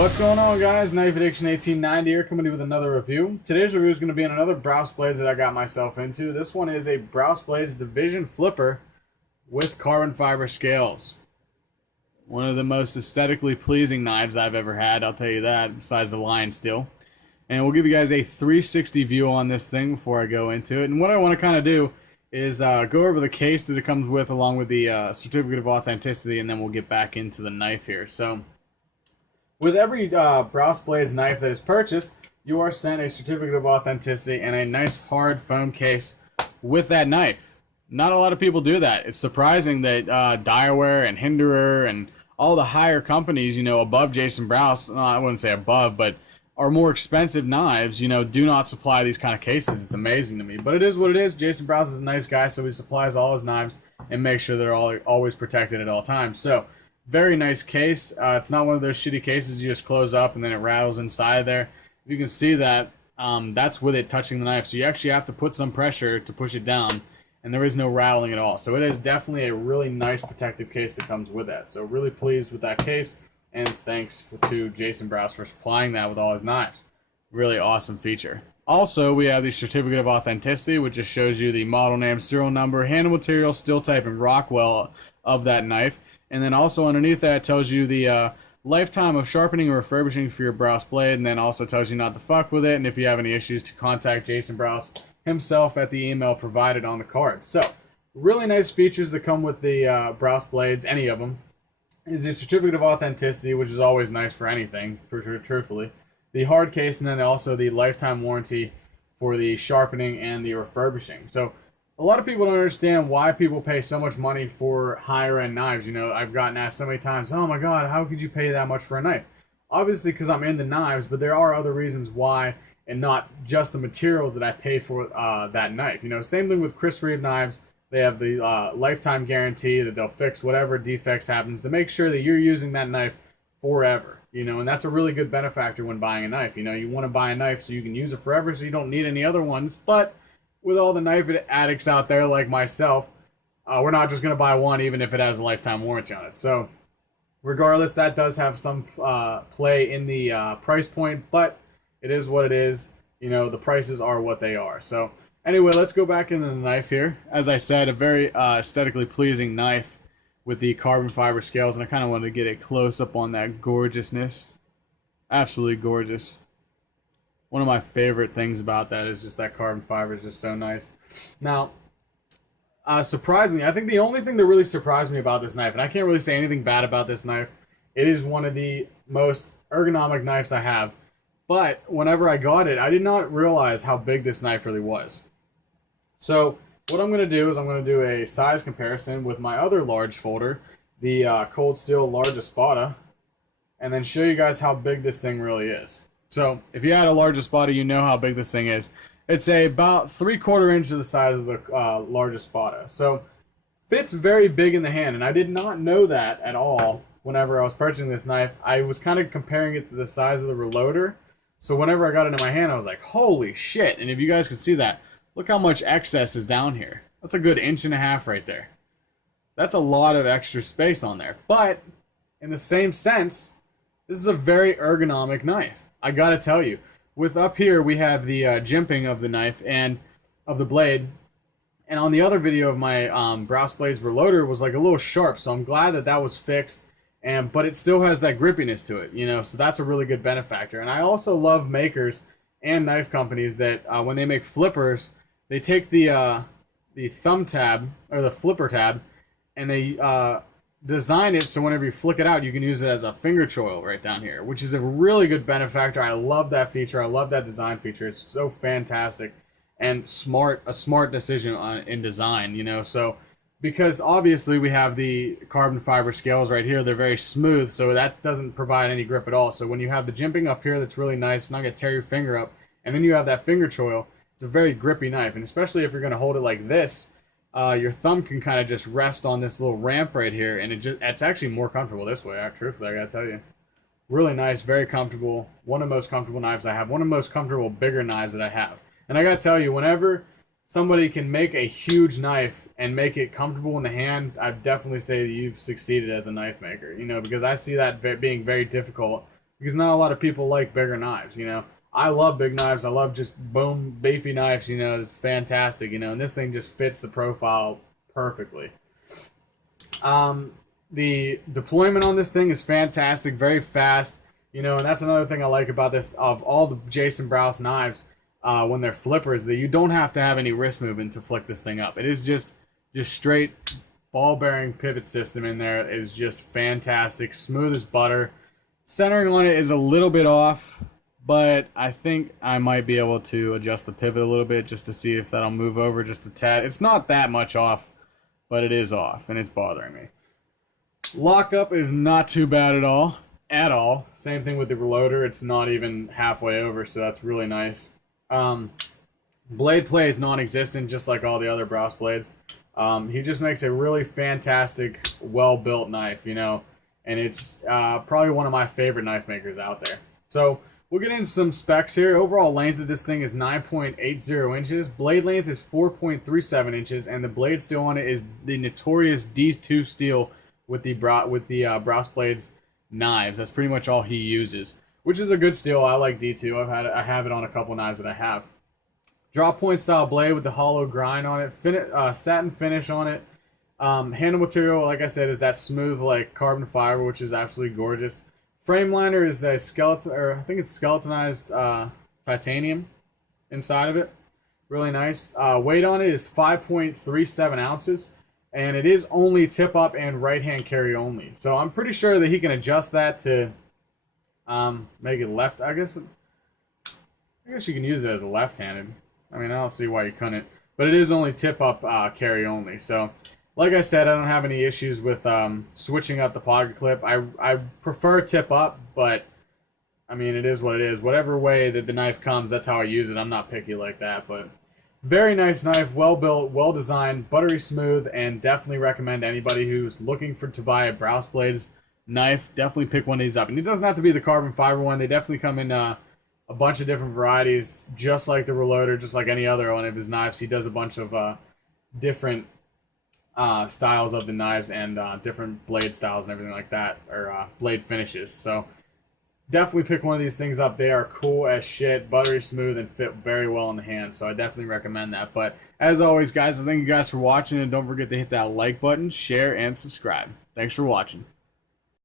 What's going on, guys? Knife Addiction 1890 here, coming to you with another review. Today's review is going to be on another Brous blades that I got myself into. This one is a Brous blades division flipper with carbon fiber scales. One of the most aesthetically pleasing knives I've ever had, I'll tell you that, besides the Lion Steel. And we'll give you guys a 360 view on this thing before I go into it. And what I want to kind of do is go over the case that it comes with along with the certificate of authenticity, and then we'll get back into the knife here. So, with every Brous blades knife that is purchased, you are sent a certificate of authenticity and a nice hard foam case with that knife. Not a lot of people do that. It's surprising that Dierware and Hinderer and all the higher companies, you know, above Jason Brous, I wouldn't say above, but are more expensive knives, you know, do not supply these kind of cases. It's amazing to me. But it is what it is. Jason Brous is a nice guy, so he supplies all his knives and makes sure they're always protected at all times. So, very nice case. It's not one of those shitty cases you just close up and then it rattles inside there. You can see that that's with it touching the knife. So you actually have to put some pressure to push it down, and there is no rattling at all. So it is definitely a really nice protective case that comes with that. So really pleased with that case, and thanks to Jason Brous for supplying that with all his knives. Really awesome feature. Also, we have the certificate of authenticity, which just shows you the model name, serial number, handle material, steel type, and Rockwell of that knife. And then also underneath that, it tells you the lifetime of sharpening or refurbishing for your Brous blade, and then also tells you not to fuck with it, and if you have any issues, to contact Jason Brous himself at the email provided on the card. So, really nice features that come with the Brous blades, any of them, is the certificate of authenticity, which is always nice for anything, truthfully. The hard case, and then also the lifetime warranty for the sharpening and the refurbishing. So, a lot of people don't understand why people pay so much money for higher-end knives. You know, I've gotten asked so many times, oh my god, how could you pay that much for a knife? Obviously, because I'm into knives, but there are other reasons why, and not just the materials that I pay for that knife. You know, same thing with Chris Reeve knives. They have the lifetime guarantee that they'll fix whatever defects happens to make sure that you're using that knife forever. You know, and that's a really good benefactor when buying a knife. You know, you want to buy a knife so you can use it forever, so you don't need any other ones, but with all the knife addicts out there like myself, we're not just going to buy one even if it has a lifetime warranty on it. So regardless, that does have some play in the price point, but it is what it is. You know, the prices are what they are. So anyway, let's go back into the knife here. As I said, a very aesthetically pleasing knife with the carbon fiber scales, and I kind of wanted to get a close-up on that gorgeousness. Absolutely gorgeous. One of my favorite things about that is just that carbon fiber is just so nice. Now, surprisingly, I think the only thing that really surprised me about this knife, and I can't really say anything bad about this knife, it is one of the most ergonomic knives I have. But whenever I got it, I did not realize how big this knife really was. So what I'm going to do is I'm going to do a size comparison with my other large folder, the Cold Steel Large Espada, and then show you guys how big this thing really is. So, if you had a large Espada, you know how big this thing is. It's about 3/4 inch of the size of the large Espada. So, fits very big in the hand, and I did not know that at all whenever I was purchasing this knife. I was kind of comparing it to the size of the reloader. So, whenever I got it in my hand, I was like, holy shit. And if you guys can see that, look how much excess is down here. That's a good 1.5 inches right there. That's a lot of extra space on there. But, in the same sense, this is a very ergonomic knife. I gotta tell you, with up here we have the jimping of the knife and of the blade, and on the other video of my Brous blades reloader was like a little sharp, so I'm glad that that was fixed, but it still has that grippiness to it, you know, so that's a really good benefactor. And I also love makers and knife companies that when they make flippers, they take the thumb tab or the flipper tab, and they design it so whenever you flick it out, you can use it as a finger choil right down here, which is a really good benefactor. I love that feature. I love that design feature. It's so fantastic and smart. A smart decision in design, you know. So because obviously we have the carbon fiber scales right here, they're very smooth, so that doesn't provide any grip at all. So when you have the jimping up here, that's really nice. It's not gonna tear your finger up, and then you have that finger choil. It's a very grippy knife, and especially if you're gonna hold it like this. Your thumb can kind of just rest on this little ramp right here, and it's actually more comfortable this way, truthfully, I gotta tell you. Really nice, very comfortable. One of the most comfortable knives I have. One of the most comfortable bigger knives that I have. And I gotta tell you, whenever somebody can make a huge knife and make it comfortable in the hand, I'd definitely say that you've succeeded as a knife maker. You know, because I see that being very difficult because not a lot of people like bigger knives. I love big knives. I love just boom, beefy knives. It's fantastic. And this thing just fits the profile perfectly. The deployment on this thing is fantastic, very fast. And that's another thing I like about this. Of all the Jason Brous knives, when they're flippers, that you don't have to have any wrist movement to flick this thing up. It is just straight ball bearing pivot system in there. It is just fantastic, smooth as butter. Centering on it is a little bit off, but I think I might be able to adjust the pivot a little bit just to see if that'll move over just a tad. It's not that much off, but it is off, and it's bothering me. Lockup is not too bad at all. Same thing with the reloader. It's not even halfway over, so that's really nice. Blade play is non-existent, just like all the other Brous blades. He just makes a really fantastic, well-built knife, and it's probably one of my favorite knife makers out there. So we'll get into some specs here. Overall length of this thing is 9.80 inches. Blade length is 4.37 inches, and the blade steel on it is the notorious D2 steel with the Brous blades knives. That's pretty much all he uses, which is a good steel. I like D2. I have it on a couple knives that I have. Drop point style blade with the hollow grind on it. Satin finish on it. Handle material, like I said, is that smooth like carbon fiber, which is absolutely gorgeous. Frame liner is the skeleton, or I think it's skeletonized titanium inside of it. Really nice. Weight on it is 5.37 ounces. And it is only tip up and right hand carry only. So I'm pretty sure that he can adjust that to make it left. I guess you can use it as a left-handed. I mean, I don't see why you couldn't. But it is only tip up carry only. So like I said, I don't have any issues with switching up the pocket clip. I prefer tip up, but I mean, it is what it is. Whatever way that the knife comes, that's how I use it. I'm not picky like that, but very nice knife, well built, well designed, buttery smooth, and definitely recommend anybody who's looking to buy a Brous blades knife, definitely pick one of these up. And it doesn't have to be the carbon fiber one. They definitely come in a bunch of different varieties, just like the reloader, just like any other one of his knives. He does a bunch of different styles of the knives and different blade styles and everything like that, or blade finishes. So definitely pick one of these things up. They are cool as shit, buttery smooth, and fit very well in the hand. So I definitely recommend that. But as always, guys, I thank you guys for watching. And don't forget to hit that like button, share, and subscribe. Thanks for watching.